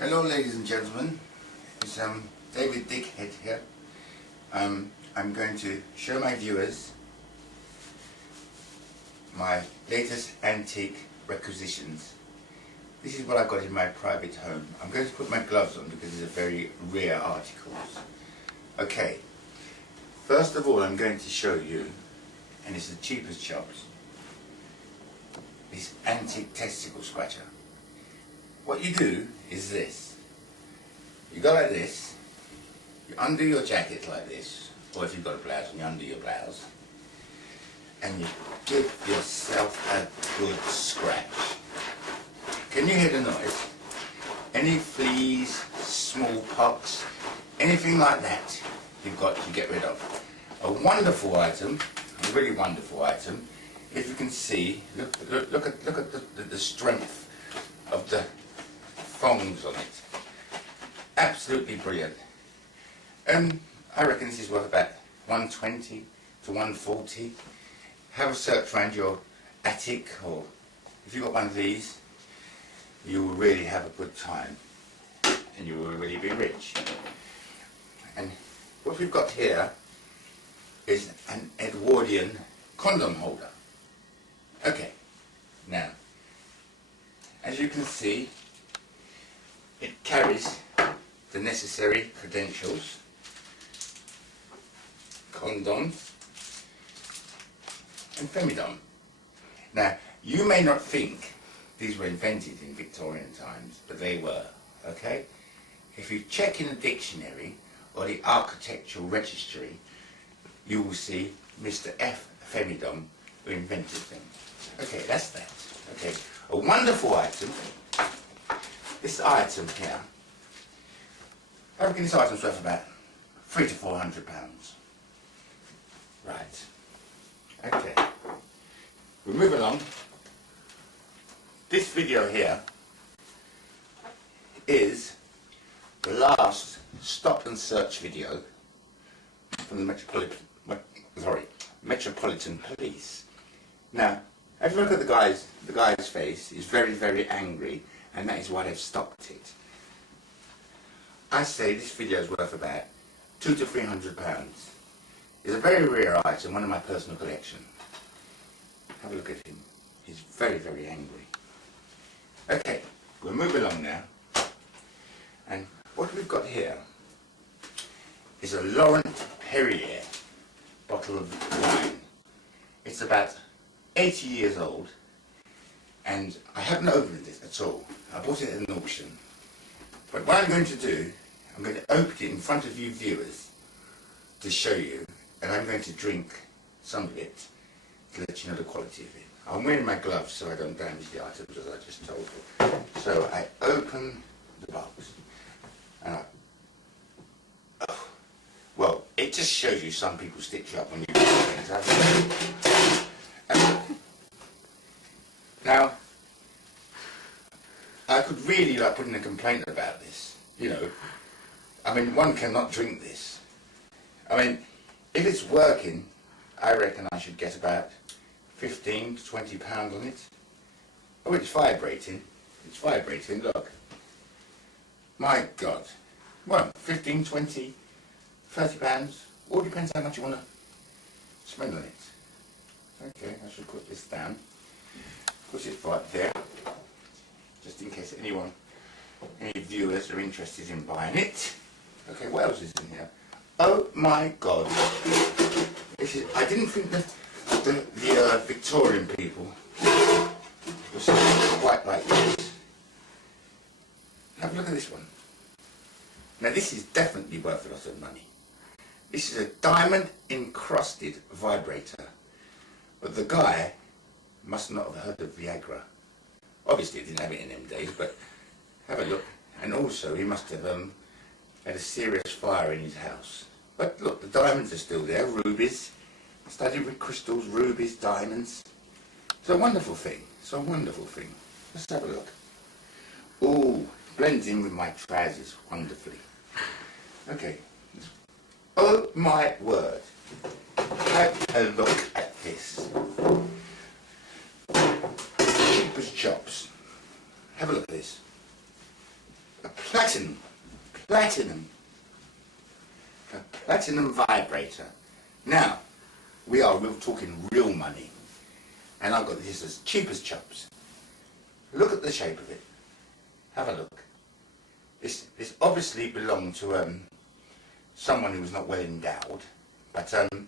Hello ladies and gentlemen, it's David Dickhead here. I'm going to show my viewers my latest antique requisitions. This is what I've got in my private home. I'm going to put my gloves on because these are very rare articles. Okay, first of all I'm going to show you, and it's the cheapest shops, this antique testicle scratcher. What you do is this. You go like this, you undo your jacket like this, or if you've got a blouse, you undo your blouse, and you give yourself a good scratch. Can you hear the noise? Any fleas, smallpox, anything like that, you've got to get rid of. A wonderful item, a really wonderful item. If you can see, look at the strength of the thongs on it. Absolutely brilliant. I reckon this is worth about 120 to 140. Have a search around your attic, or if you've got one of these, you will really have a good time and you will really be rich. And what we've got here is an Edwardian condom holder. Okay, now, as you can see, it carries the necessary credentials, condom and femidom. Now, you may not think these were invented in Victorian times, but they were, okay? If you check in the dictionary or the architectural registry, you will see Mr. F. Femidom, who invented them. Okay, that's that. Okay, a wonderful item. This item here, I reckon this item's worth about £300 to £400. Right. Okay. We move along. This video here is the last stop and search video from the Metropolitan Police. Now, if you look at the guy's face, he's very, very angry, and that is why they've stopped it. I say this video is worth about £200 to £300. It's a very rare item, one of my personal collection. Have a look at him. He's very, very angry. Okay, we'll move along now. And what we've got here is a Laurent Perrier bottle of wine. It's about 80 years old, and I haven't opened it at all. I bought it at an auction. But what I'm going to do, I'm going to open it in front of you viewers to show you, and I'm going to drink some of it to let you know the quality of it. I'm wearing my gloves so I don't damage the items, as I just told you. So I open the box, and well, it just shows you some people stitch you up when you do things. Now, I could really like put in a complaint about this, you know. I mean, one cannot drink this. I mean, if it's working, I reckon I should get about 15 to 20 pounds on it. Oh, it's vibrating. It's vibrating, look. My God. Well, 15, 20, 30 pounds. All depends how much you want to spend on it. Okay, I should put this down. Put it right there, just in case any viewers are interested in buying it. Okay, what else is in here? Oh my God! I didn't think that the Victorian people were quite like this. Have a look at this one. Now this is definitely worth a lot of money. This is a diamond encrusted vibrator, but the guy must not have heard of Viagra. Obviously he didn't have it in them days, but have a look. And also he must have had a serious fire in his house. But look, the diamonds are still there, rubies, studded with crystals, rubies, diamonds. It's a wonderful thing. It's a wonderful thing. Let's have a look. Ooh, blends in with my trousers wonderfully. Okay. Oh my word. Have a look at this. Cheapest chops. Have a look at this. A platinum. Platinum. A platinum vibrator. Now, we're talking real money. And I've got this as cheap as chops. Look at the shape of it. Have a look. This obviously belonged to someone who was not well endowed. But you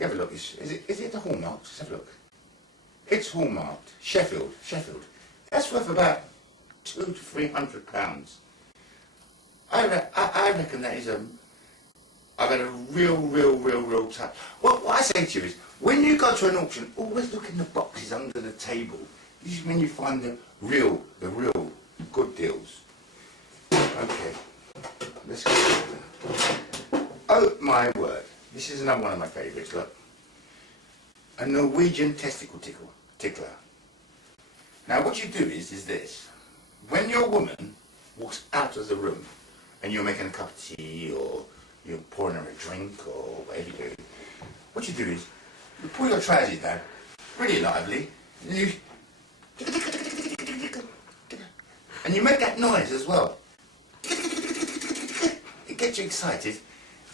have a look. Is it the hallmark? Just have a look. It's hallmarked. Sheffield. That's worth about £200 to £300. I reckon that is I've had a real touch. What I say to you is, when you go to an auction, always look in the boxes under the table. This is when you find the real good deals. Okay, let's go. Oh my word, this is another one of my favourites. Look, a Norwegian testicle tickler. Now what you do is this. When your woman walks out of the room and you're making a cup of tea or you're pouring her a drink or whatever you do, what you do is you pull your trousers down really lively and you make that noise as well. It gets you excited,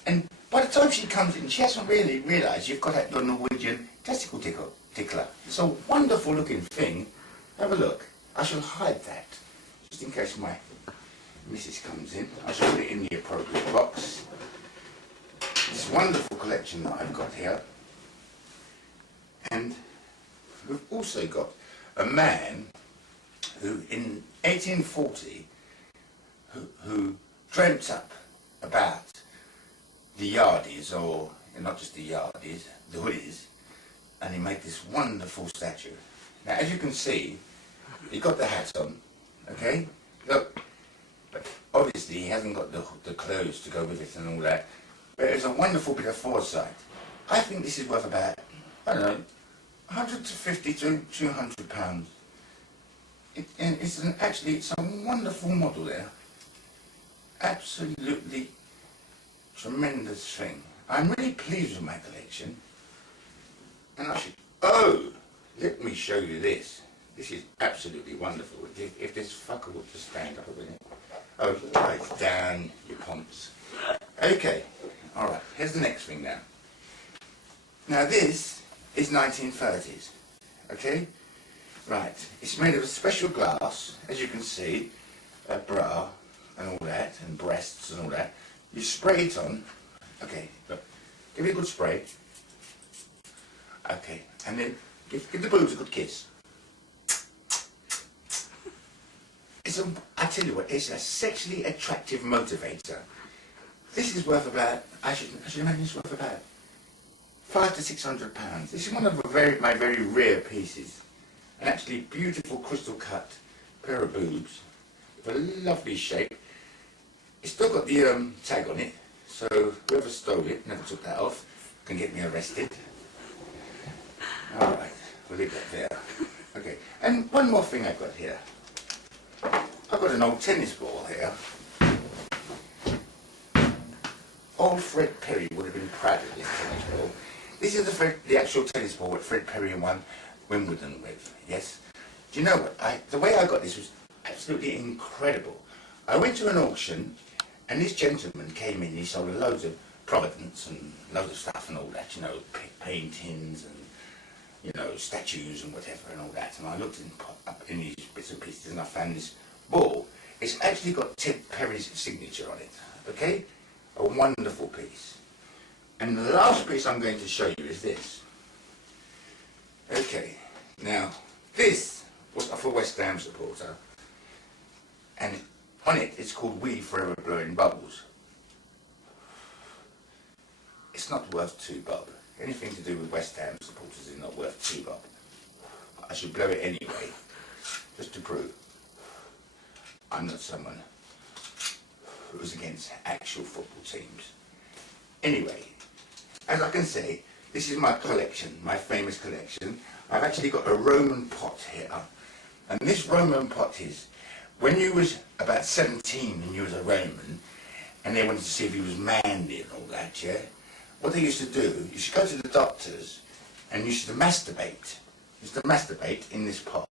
and by the time she comes in, she hasn't really realised you've got that your Norwegian testicle tickler. It's a wonderful looking thing. Have a look. I shall hide that just in case my missus comes in. I shall put it in the appropriate box. This wonderful collection that I've got here. And we've also got a man who in 1840 who dreamt up about the yardies, or not just the yardies, the hoodies, and he made this wonderful statue. Now as you can see, he got the hat on, okay? Look, but obviously he hasn't got the clothes to go with it and all that. But it's a wonderful bit of foresight. I think this is worth about, I don't know, 150 to £200. It's a wonderful model there. Absolutely tremendous thing. I'm really pleased with my collection. And I should, let me show you this. This is absolutely wonderful. If this fucker would just stand up a minute. Oh, right down, you pumps. Okay, alright, here's the next thing now. Now this is 1930s, okay? Right, it's made of a special glass, as you can see, a bra and all that, and breasts and all that. You spray it on, okay, look, give it a good spray. Okay, and then give the boobs a good kiss. I tell you what, it's a sexually attractive motivator. This is worth about, I should imagine it's worth about £500 to £600. This is one of my very rare pieces. An actually beautiful crystal cut pair of boobs with a lovely shape. It's still got the tag on it, so whoever stole it, never took that off, can get me arrested. Alright, we'll leave that there. Okay, and one more thing I've got here. I've got an old tennis ball here. Old Fred Perry would have been proud of this tennis ball. This is the actual tennis ball that Fred Perry won Wimbledon with, yes? Do you know what? The way I got this was absolutely incredible. I went to an auction and this gentleman came in, he sold loads of Providence and loads of stuff and all that, you know, paintings and, you know, statues and whatever and all that. And I looked up in these bits and pieces and I found this ball. It's actually got Ted Perry's signature on it, okay? A wonderful piece. And the last piece I'm going to show you is this. Okay, now this was off a West Ham supporter, and on it it's called "We Forever Blowing Bubbles." It's not worth £2. Anything to do with West Ham supporters is not worth £2. I should blow it anyway, just to prove I'm not someone who's against actual football teams. Anyway, as I can say, this is my collection, my famous collection. I've actually got a Roman pot here. And this Roman pot is, when you was about 17 and you was a Roman, and they wanted to see if he was manly and all that, yeah? What they used to do, you should go to the doctors, and you used to masturbate. You used to masturbate in this pot.